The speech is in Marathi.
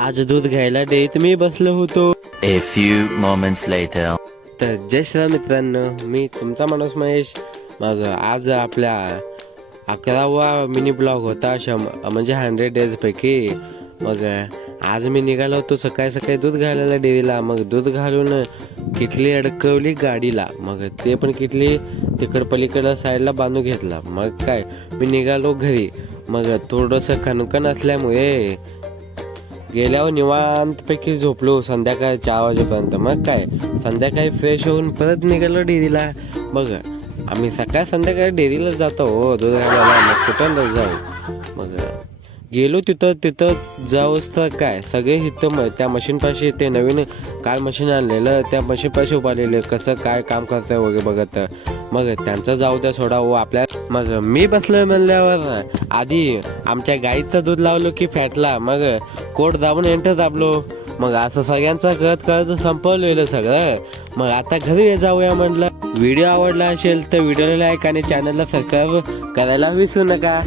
आज दूध घ्यायला डेअरीत मी बसलो होतो. A few moments later. तर जय श्रीराम मित्रांनो, मी तुमचा माणूस महेश. मग आज आपल्या 11वा मिनी ब्लॉग होता म्हणजे 100 डेज पैकी. मग आज मी निघालो होतो सकाळी सकाळी दूध घालायला डेअरीला. मग दूध घालून किटली अडकवली गाडीला. मग ते पण किटली तिकड पलीकडं साईडला बांधून घेतला. मग काय मी निघालो घरी. मग थोडंसं खणखण असल्यामुळे गेल्यावर निवांतपैकी झोपलो संध्याकाळी 4 वाजेपर्यंत. मग काय संध्याकाळी फ्रेश होऊन परत निघालो डेअरीला. मग आम्ही सकाळ संध्याकाळी डेअरीलाच जातो हो दूध घालायला. मग कुठं जाऊ. मग गेलो तिथं जाऊच तर काय सगळे इथं त्या मशीनपाशी ते नवीन काय मशीन आणलेलं त्या मशीनपाशी उभारलेलं कसं काय काम करतंय वगैरे बघत. मग त्यांचं जाऊ द्या सोडा हो आपल्या. मग मी बसलोय म्हणल्यावर आधी आमच्या गाईचं दूध लावलो की फॅटला. मग कोड दाबून एंटर दाबलो. मग असं सगळ्यांचं करत संपवलेलं सगळं. मग आता घरी जाऊया म्हटलं. व्हिडिओ आवडला असेल तर व्हिडिओला लाईक आणि चॅनलला सबस्क्राईब करायला विसरू नका.